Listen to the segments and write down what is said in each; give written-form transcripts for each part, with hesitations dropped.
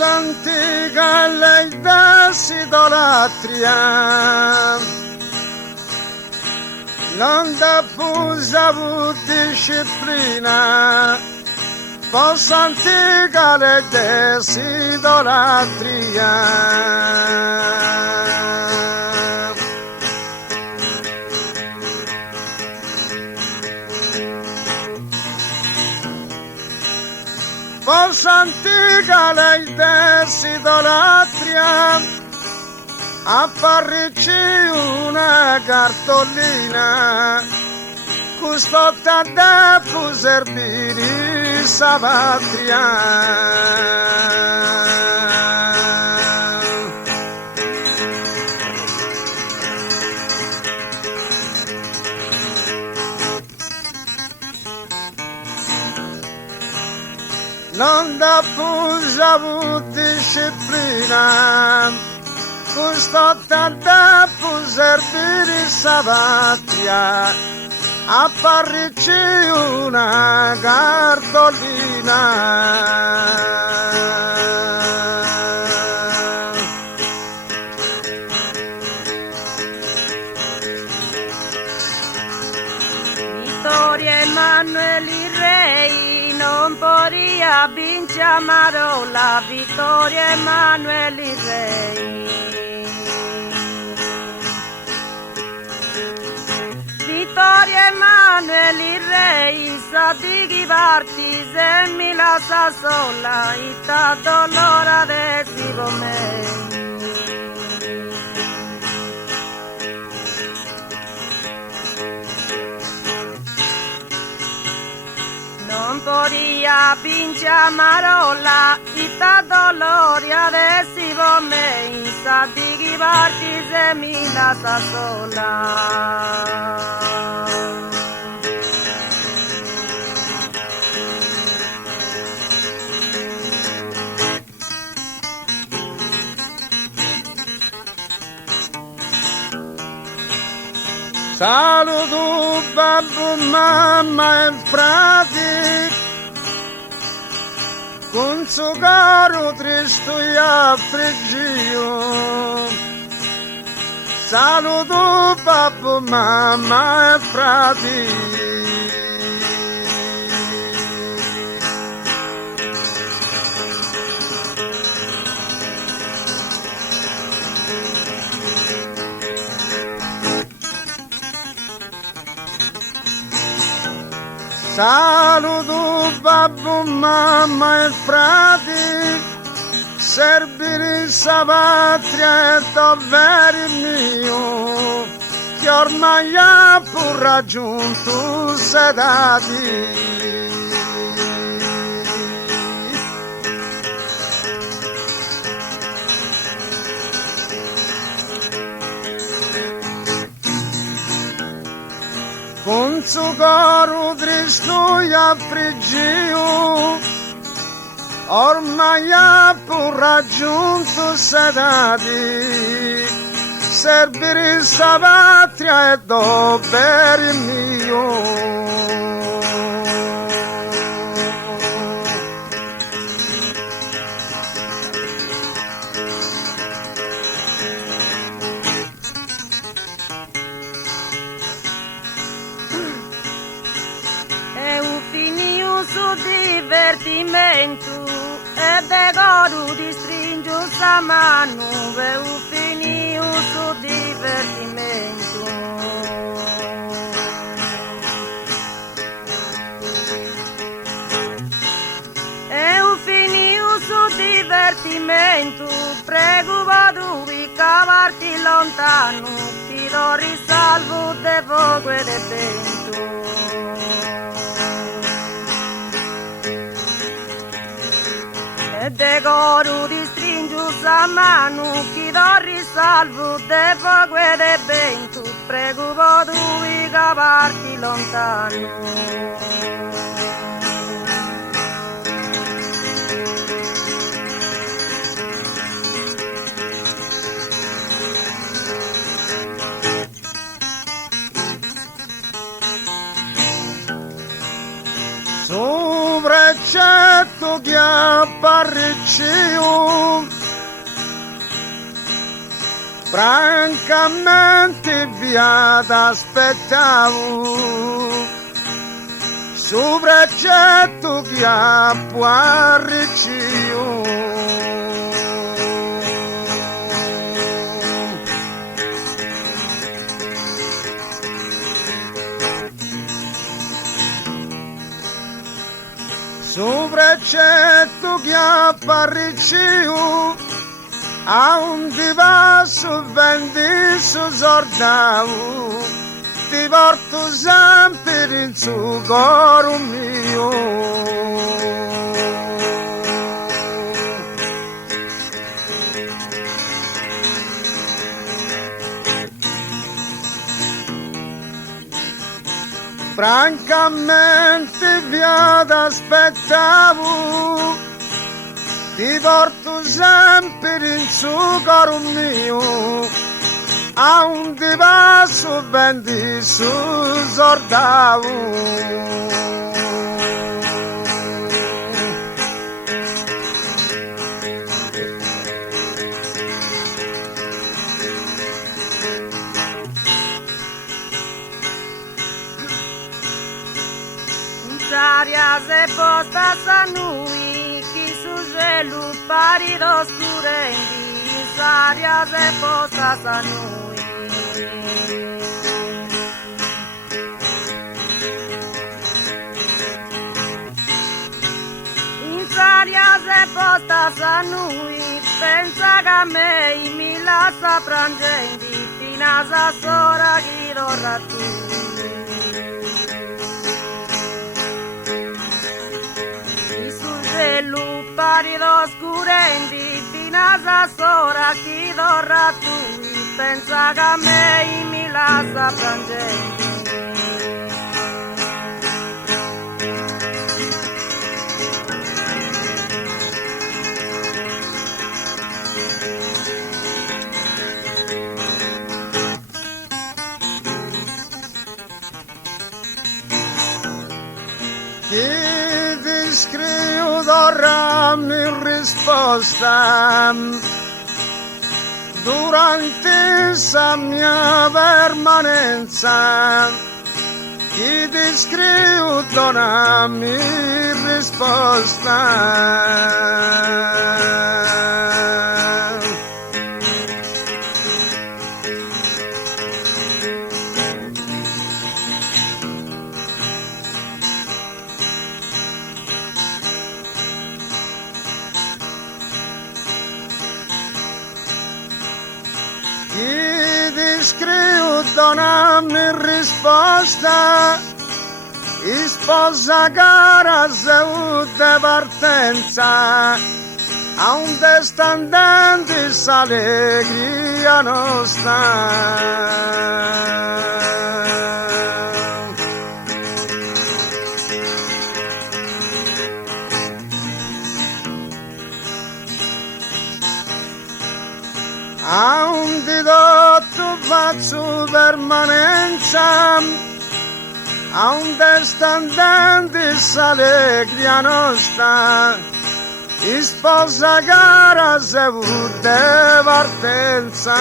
antica lei desidolatria, non da busa disciplina, posso antica lei desidolatria. Posso antica lei desidolatria, apparrici una cartolina, custotta devo servire sa patria. Non da busa disciplina, custotta devo servire sa patria, apparrici una cartolina. Vittorio Emanuele Rei non podia vincere Marola, Vittorio Emanuele Rei. Vittorio Emanuele Rei sa di chi parti se mi lascia sola, ita dolore adesso con me. Non podia vincere Marola, ita dolore adesso con me, sa di chi parti se mi lascia sola. Saluto babbo, mamma e frati, con suo caro tristo e affreggio. Saluto babbo, mamma e frati. Saluto babbo, mamma e frati, servire sa patria è dovere mio, che ormai ha pur raggiunto sedati. Con suo caro tristo e affreggio, ormai ha pur raggiunto sedati, servire sa patria è dovere mio. Su divertimento e decoro di stringo sa mano e un finio su divertimento. E un finio su divertimento, prego vado di cavarti lontano, ti do risalvo de fuoco e de vento. Decoro di stringo sa mano, chi do risalvo de fuoco e de vento, prego vado di cavarti lontano. Sopra c'è progetto che apparecchio, francamente via t'aspettavo, su progetto che apparecchio. Su progetto che apparecchio, a un diverso vendi su sordavo, ti porto sempre in su coro mio. Francamente via t'aspettavo, ti porto sempre in su coro mio, a un diverso vendi su sordavo. Aria se posta sa noi, chi su gelo pari d'oscurendi, aria se posta sa noi. Aria se posta sa noi, pensa che a me mi lascia frangendi, fino a sora chi dorrà tu. Pari d'oscurendi, fino a sora chi dorrà tu, pensa che a me mi lascia piangendo. Chi ti scrivo darmi risposta durante la mia permanenza. Chi ti scrivo donami risposta. Chi ti scrivo donami risposta, sposa cara saluta partenza, a un descendente s'allegria nostra. A un didotto faccio permanenza, a un descendente s'allegria nostra, sposa cara se vuole partenza.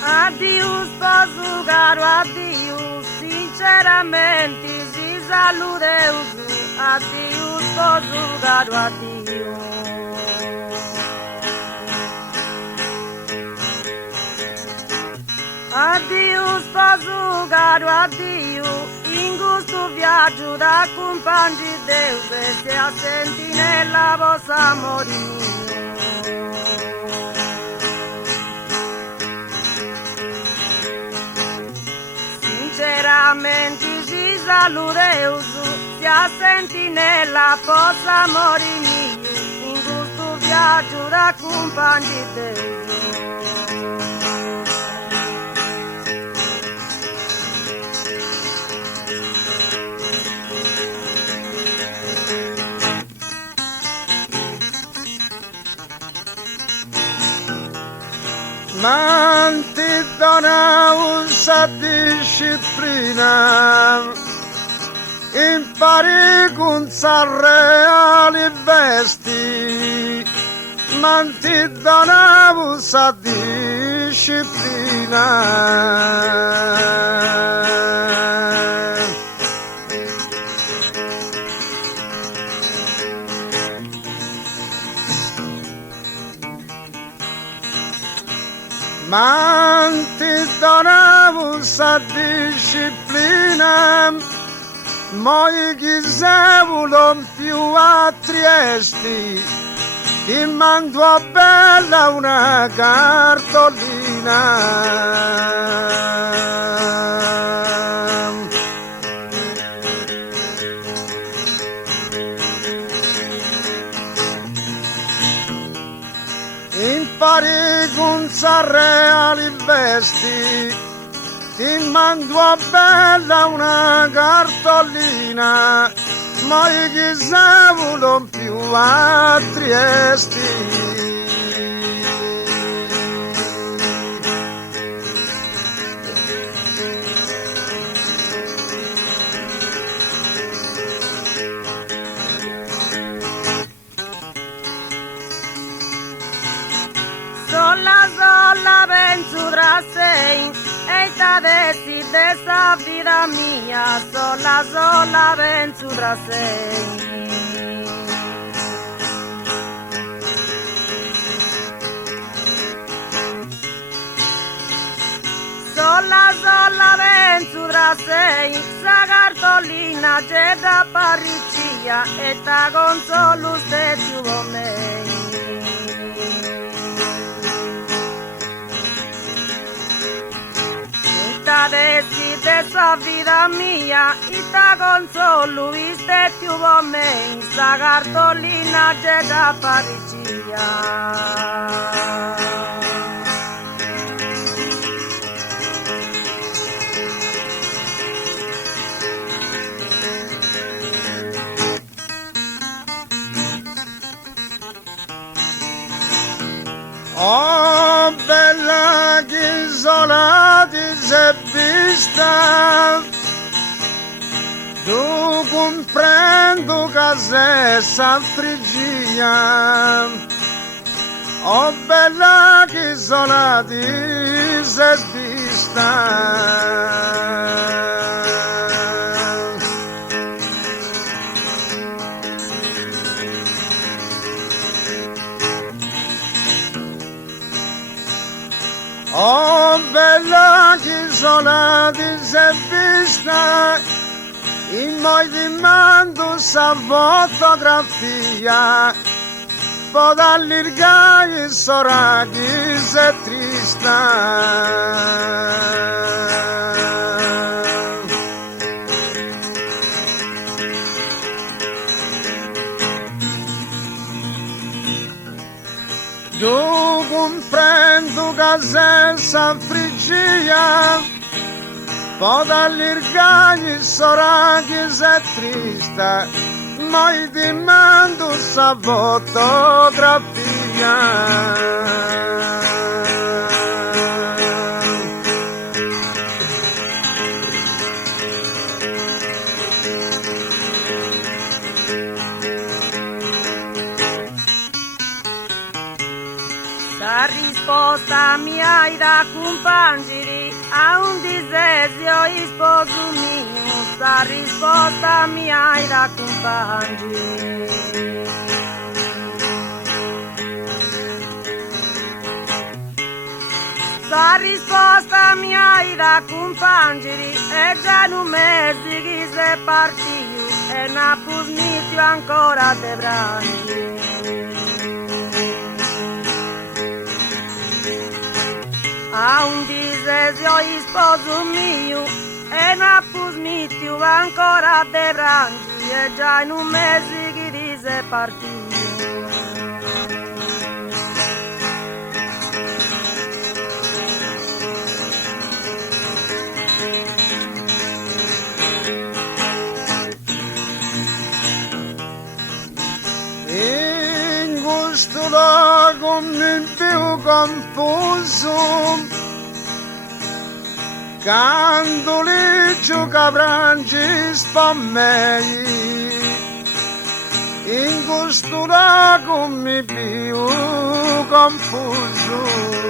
Addio sposo caro, addio, sinceramente si saluta usu. Addio sposo caro, addio. Addio sposo caro, addio, in questo viaggio da compagni Dio, se a sentinella possa morire. Sinceramente si saluta si a sentinella possa morire in questo viaggio da compagni Dio. ma ti dona una disciplina, impari con reali vesti, ma ti dona una disciplina. Ma ti donavo sa disciplina, moi chisevo più a Triesti, ti mando a bella una cartolina. Impari con reali vesti, ti mando a bella una cartolina, ma io chissà non più a Triesti. Sola penso tra sei e t'avessi dessa vita mia, sola penso tra sei. Sola penso tra sei, sa cartolina c'è da parriccia e ta consolo stesso con me. T'avessi dessa vita mia, e ta consolo viste più con me, sa cartolina c'è da parriccia. Oh bella isola di sei vista, tu comprendo che sei San Frigia. Oh bella isola di sei vista. Oh bella isola di sei vista, in moi ti mando sa fotografia, poi dall'irgai sarà che sei trista. Tu comprendo che sei San Frigia, poi dall'irgagni sarà che sei triste, ma io ti mando sa fotografia. La risposta mi hai da compangere a un disegno sposo mio, la risposta mi hai da compangere. La risposta mi hai da compangere e già in un mese che sei partito e non ha pusmito ancora te brani. A un disegno sposo mio e non pusmito ancora te brani e già in un mese che ti sei partito. In questo lago mi bevo confuso, quando li giocavrangi spammei, in questo lago mi più confuso.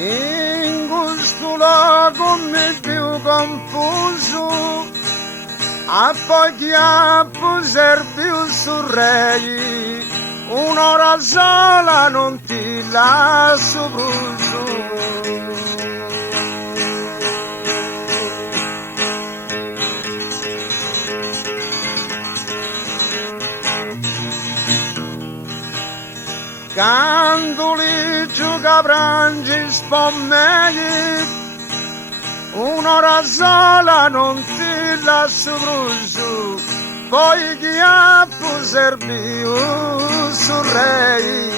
In questo lago mi più confuso, a poi chiappo più surrei, un'ora sola non ti lascio bruso. Quando li giocavrangi spammegli, un'ora sola non ti lascio bruso, poi chiappo serviu surrei.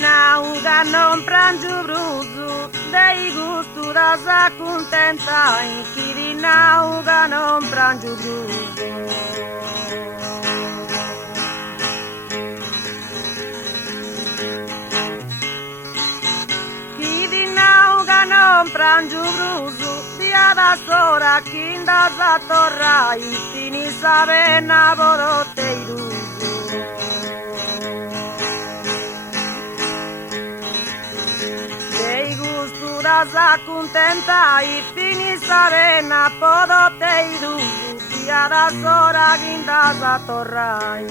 Nauga non prangio bruso, dei gusto da sa contenta, in chi di nauga non prangio bruso. Chi di nauga non prangio bruso, via da sora chi da sa torra, in fini sabe na borote i ruso. Sa contenta i fini sarena podo te idu dia da sora ginda sa torrai.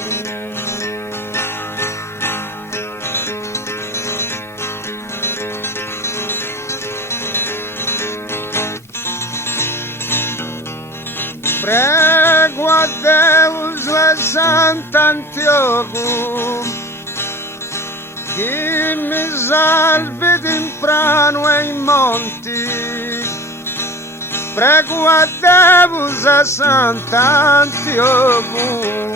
Prego a Deus le Sant'Antioco, chi mi salvi d'imprano e in monti, prego a Deus a Sant'Antioco.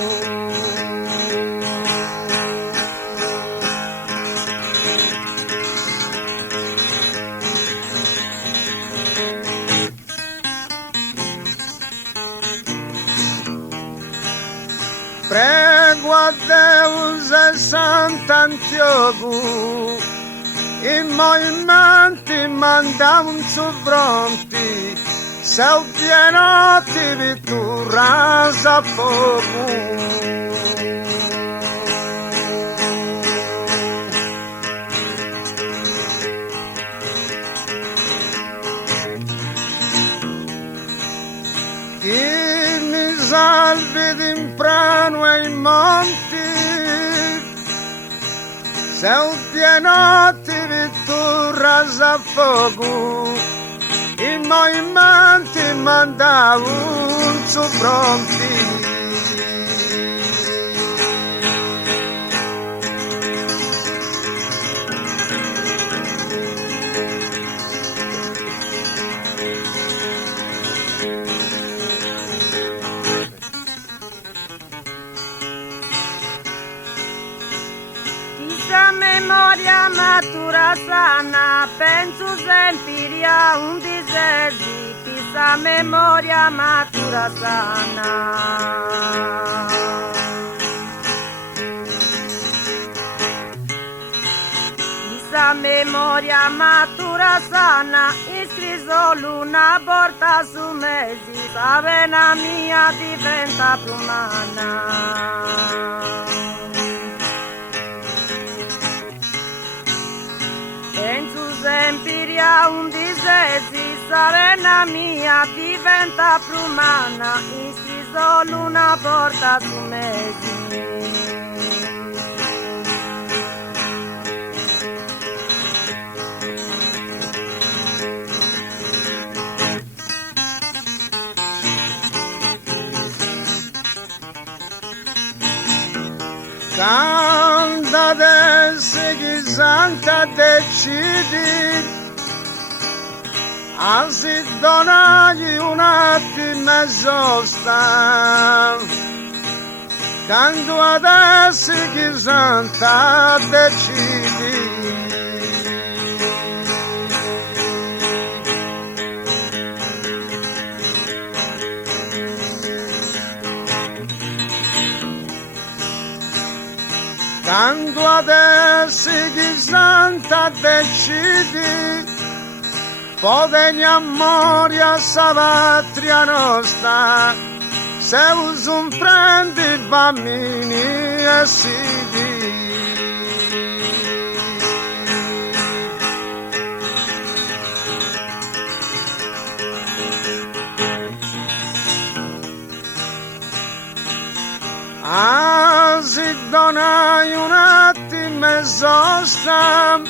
Prego a Deus e Sant'Antioco, i movimenti mandam su fronti, se il pieno ti vittura a fuoco. Chi mi salvi d'imprano e in monti, se il pieno ti vittura a fuoco, i movimenti mandavano su fronti. Memoria matura sana, penso sempre a un disegi, chissà memoria matura sana. Chissà memoria matura sana, iscriso l'una porta su mesi, sa vena mia diventa prumana. Penso sempre a un disesi, sarena mia diventa prumana, iscriso l'una porta su mesi. Quando adesso che Santa decidi, Anzi donagli un attimo e sosta, quando adesso chi santa decidi. Quando adesso chi santa decidi, podegni amori a savatria nostra, se uso prendi bambini e sidi. Si donai un attimo e sosta,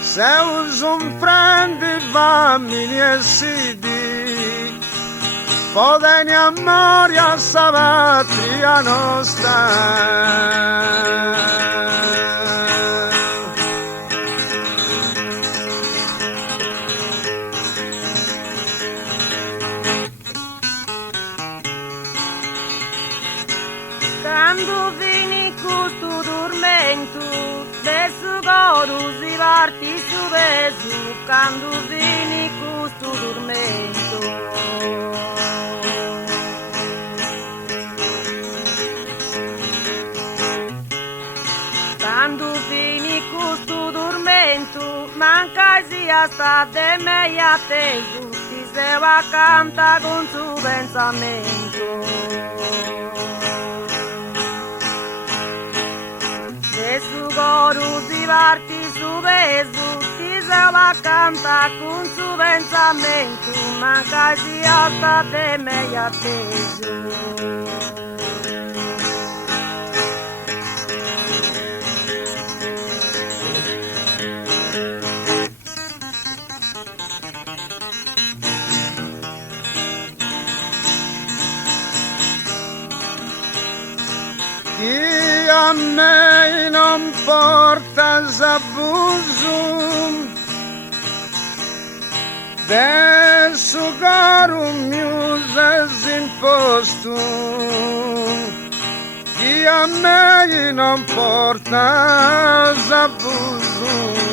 se uso prendi bambini e sidi, podegni amori a savatria nostra. Quando vini questo dormento, adesso godo si parti su peso, quando vini questo dormento. Quando vini questo dormento, manca sia stato meglio atteso, ti sei vacanta con suo pensamento. Su coro si parti su peso, ti sei vacanta con suo pensamento, manca sia stato meglio atteso. Chi a me non porta s'abuso, adesso caro mio sei imposto. Chi a me non porta s'abuso,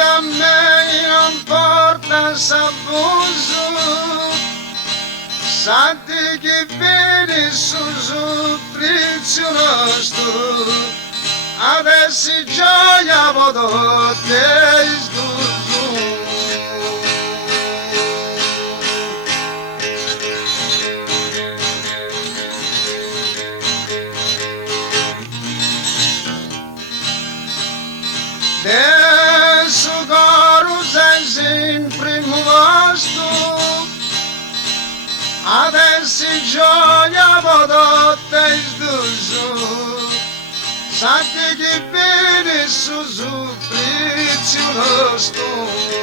a me non porta s'abuso, santi che vieni su supplizio nostro, adesso gioia podotte sduso. Adesso coro sei in primo posto, adesso gioia podotte sduso, santi che vieni su supplizio nostro.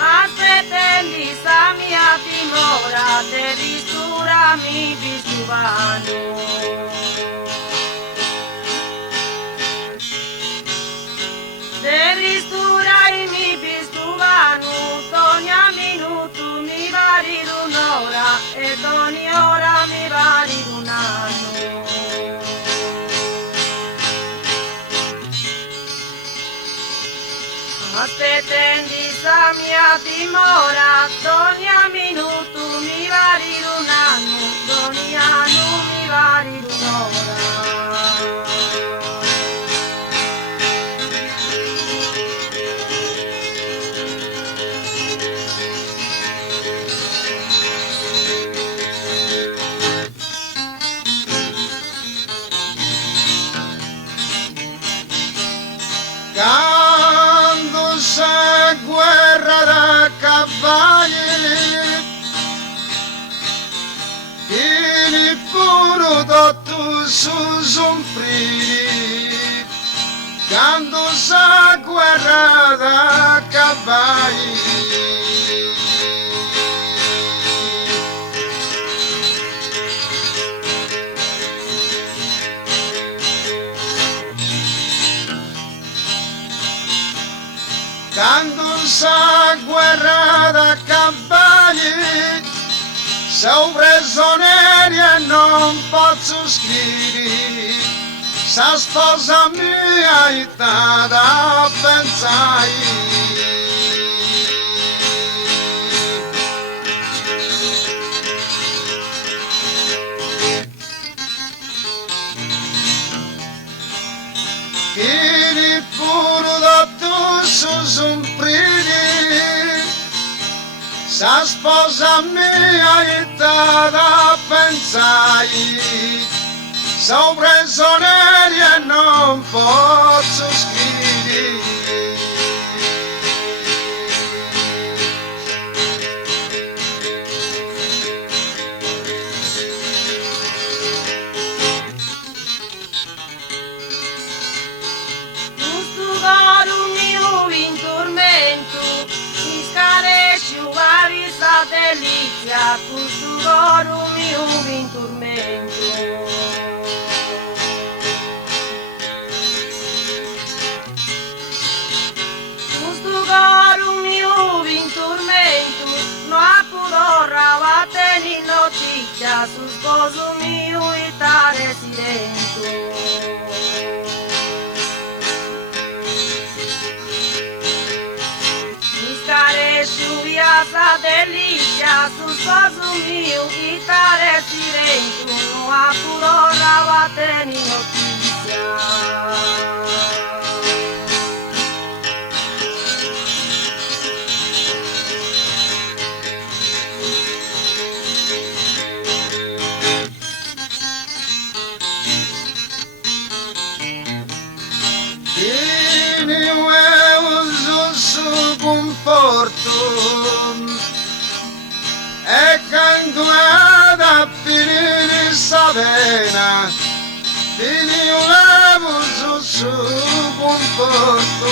Aspettandi sa mia dimora, te risturami bisuvano. Te risturai bisuvano, ogni minuto mi pari un'ora e ogni ora mi pari un anno. Aspettandi sa mia dimora, ogni minuto mi pari un anno, ogni anno mi pari un'ora. Quando sei tu su somprini, quando sa guerra da cavalli. Quando sa guerra da cavalli, sono prigionieri e non posso scrivere, sa sposa mia e da pensare. Che pure da tu sono primi, sa sposa mia e da pensare, sono prigionieri e non posso scrivere. Delizia, questo coro mio in tormento. Questo coro mio in tormento, non ha pudore, va a tenere notizia, su sposo mio e ta residente. Lluvia sa delizia, su sposo mio, e tare silenzio, non ha pudore, va a tenere notizia. E quando è da finire sta pena, finivo su conforto.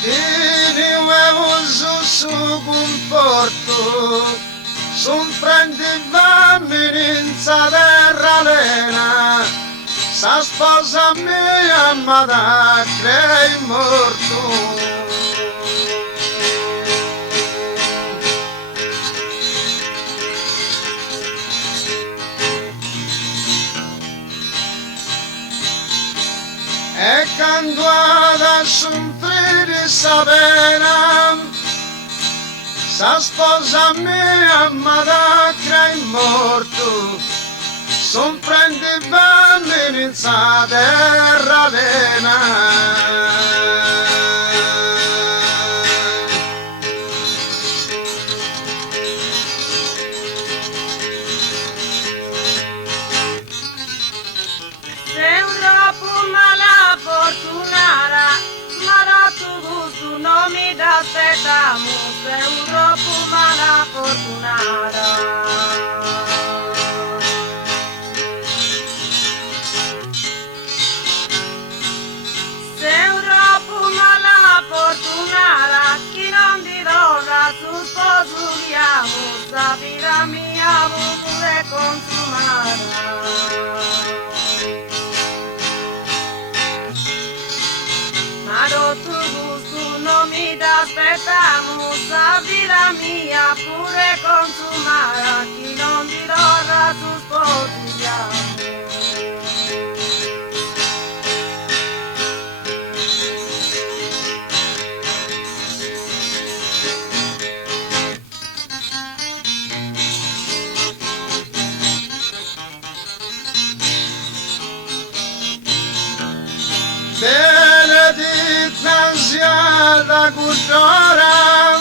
Finivo su conforto. Son prendi bambini in sa terra lena, sa sposa mia ma da crei morto. E quando ad soffrire sa pena, sa sposa mia ma da crei morto, son prendi bambini in sa terra lena. Sei un troppo mala fortunata, ma da tuo gusto non mi dà aspettamo. Sei un troppo mala fortunata. Sei un troppo mala fortunata, chi non ti dona su sposo diamo, sta vita mia pure consumata. Ma tutto gusto non mi dà aspettamo, sa vita mia pure consumata, chi non ti dona su sposiamo. Benedetta sia la cultura,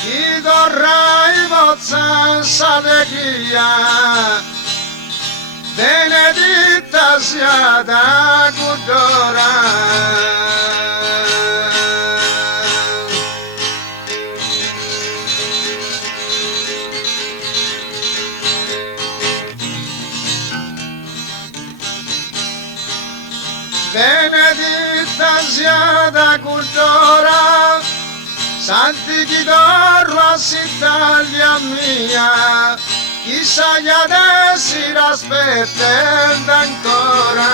chi dorrai vostra allegria, benedetta sia da cultura. Benedetta sia da cultura, Santi Chidorra s'Italia mia, chissà gli adesso l'aspettando ancora.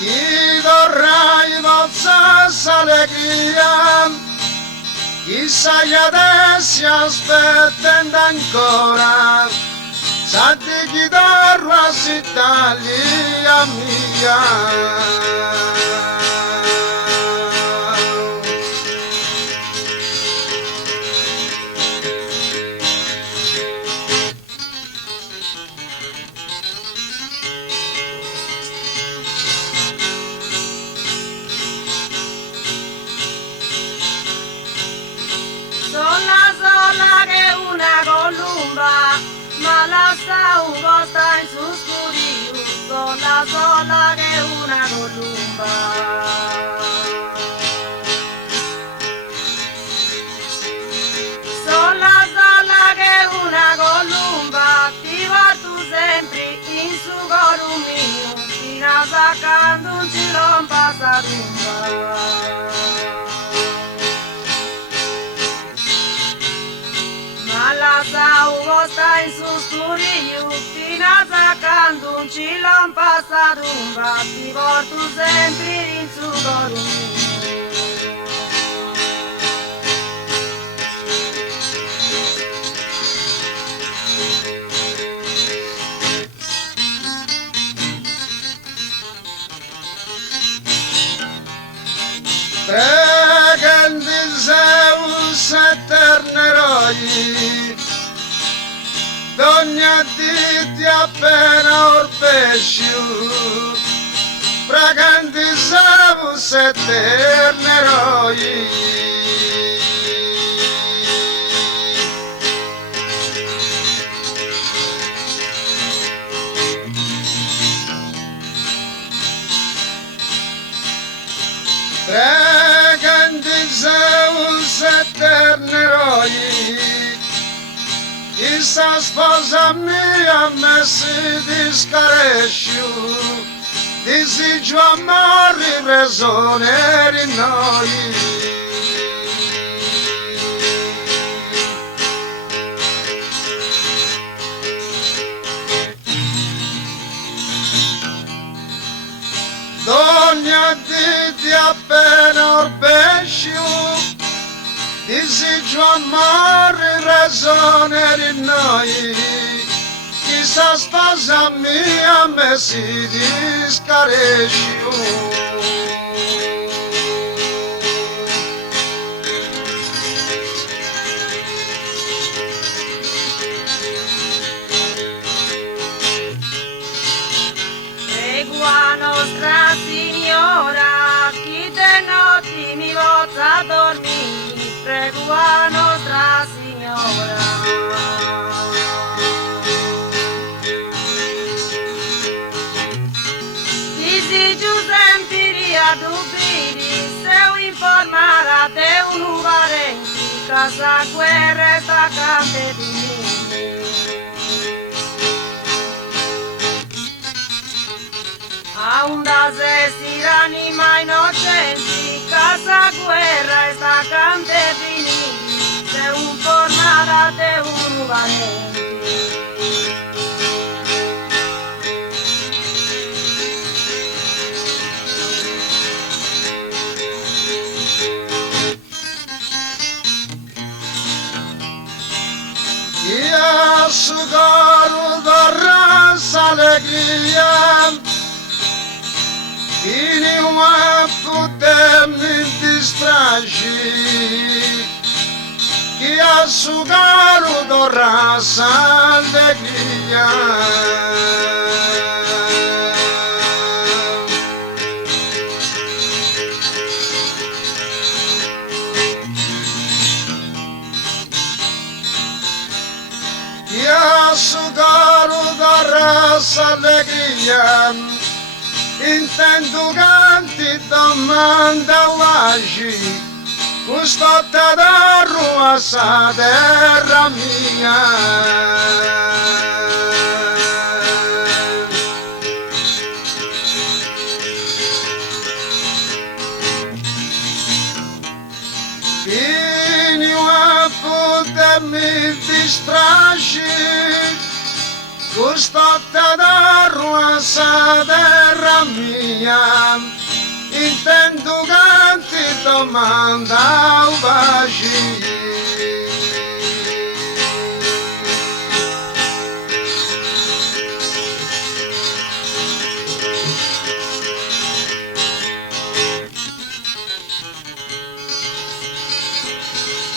Chidorra i vostra allegria, chissà gli adesso aspettando ancora, Santi Chidorra s'Italia mia. Sola che una colomba, ma la sta un po' sta in suscurio, sola che una colomba. Sola che una colomba, ti porto sempre in su coro mio, fino a saccando un cilon passatumba. La sauva sta in suscurio, fino a saccando un cilon passatumba, ti porto sempre in su coro. Pregandi Zeus eterno eroi, d'ogni diti appena orpesciu, pregandi Zeus eterno eroi. Pregandi Zeus eterno eroi, chissà sposa mia me si discaresciu, disigio amore presoneri noi. D'ogni diti appena orpesciu, disigio amore ragione di noi, chissà sposa mia me si discaresciu. Pregua Nostra Signora, chi de notti mi vozza dormire, pregua Nostra Signora. Disi Giuseppe a dubiri, se informara de un parenti, casa guerra sta cante di me. A onda se si ranima innocenti, casa guerra e sta cante finiti, se un tornara de un valenti. Ia su coro da raza alegria, fini uma putem distragi, que açucar o do raça alegria. grossa allegria, intendo canti domanda l'agi, custota da rua sa terra mia. Vieni a potermi distrarci, custota da rua sa terra mia, intendo canti domanda un baci.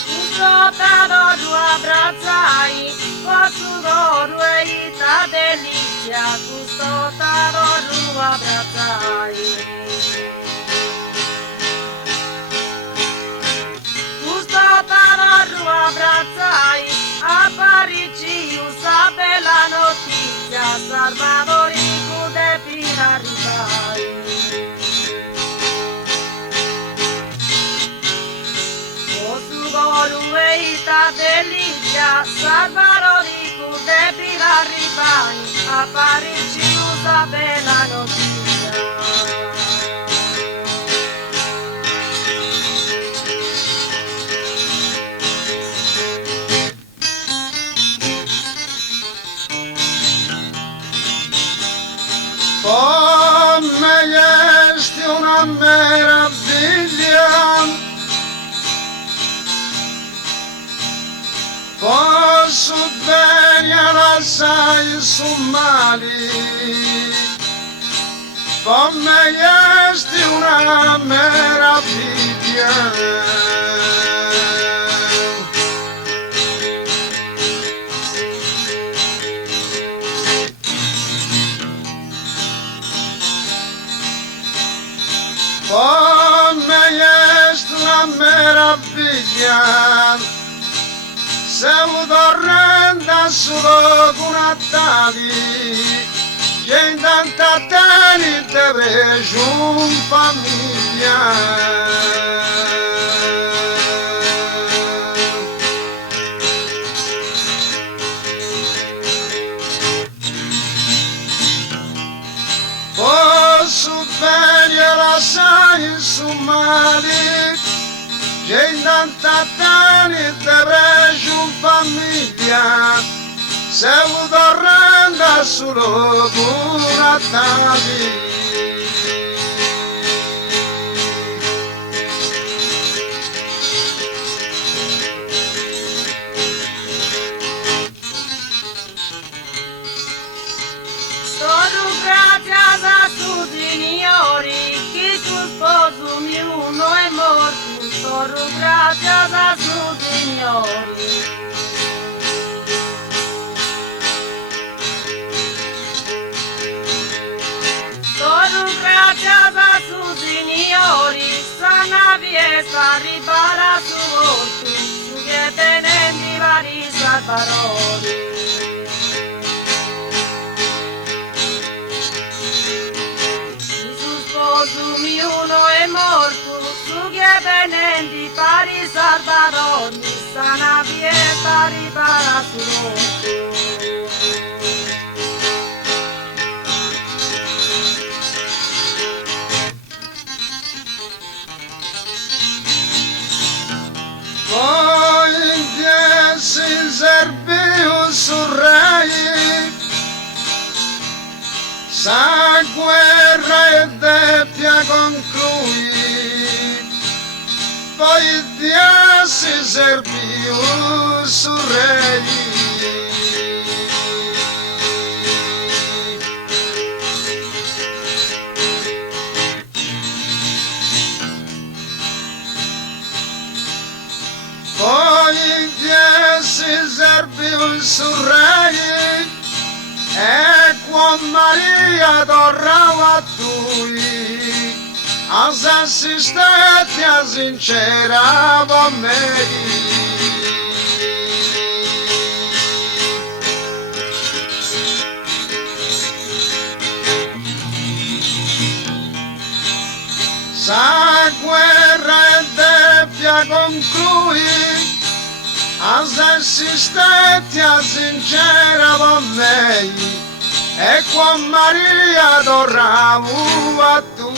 Custota tu abbracciai, posso dormire ta delizia, custota tu abbracciai. Custota tu abbracciai, a Parigi usa bella notizia, Salvadorico de Pinaribai. Ita delizia, Salvadorico de Pinaribai, a Parigi usa bella notizia. Come esti una meraviglia, posso bene lasciare su mali, come esti una meraviglia. Come esti una meraviglia, siamo tornando solo con Natali, che in tanta tani te vedo in famiglia. Posso bene lasciare su male, che in tanta tani te vedo in famiglia, siamo tornando solo con Natali. Sono grazie a tu signori, che tu sposo mio non è morto, sono grazie a tu signori. Sono grazie a tu signori, sana fiesta ripara su volto, su che tenenti vari salvaroli. Uno è morto, su che venenti pari salvadori, sana fiesta ripara su volto. Poi in chiesa servio su re, sa guerra e deppia conclui, poi Dio si serviu su re. Poi Dio si serviu su re, e con Maria tornava a lui, als assistenti sincera a me. concluir as assistências sincera con me e con Maria tornavo a tu.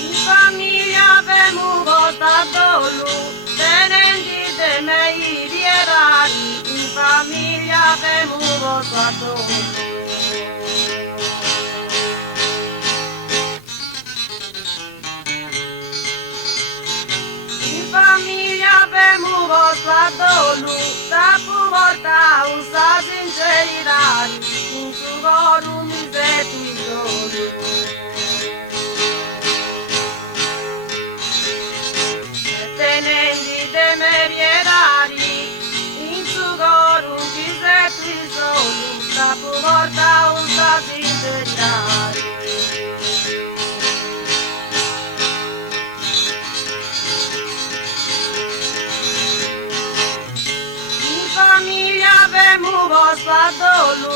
In famiglia venuto a dolo. In famiglia venuto a dolo, da porta usa sincerità, in suo coro mi sei tu tenenti de meriedari, in suo coro ci sei solo, da porta usa sincerità. In famiglia venuto a dolo,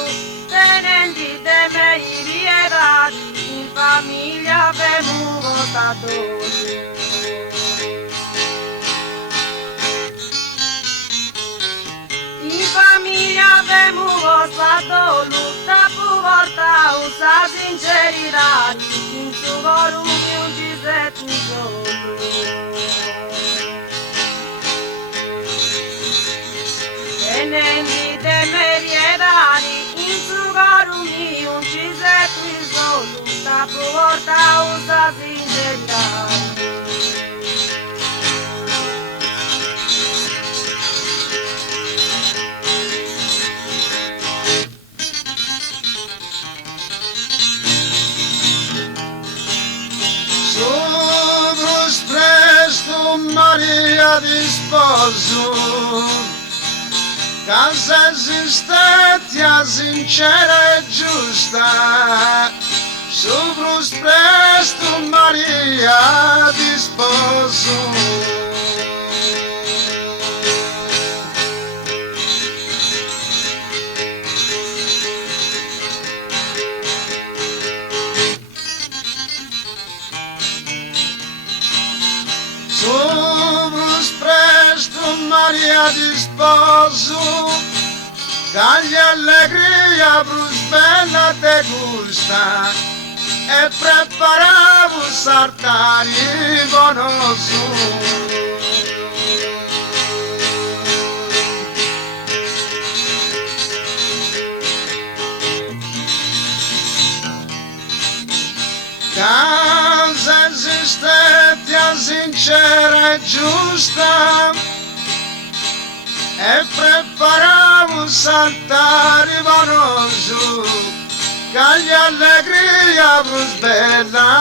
tenenti de meriedari, in famiglia venuto a dolo. In famiglia venuto a dolo, da porta usa sincerità, in suo coro non ci sei tu solo. Tenenti de meriedari, in suo coro non ci sei tu solo, da porta usa sincerità. Maria di sposo, casa esistenza sincera e giusta, sovrus presto Maria di sposo. Sovrus presto Maria di sposo, dagli allegria brus bella te gusta, e preparavo sartari bonoso. Casa esistenza sincera e giusta, e preparavo un saltare vanoso, che gli allegria brus bella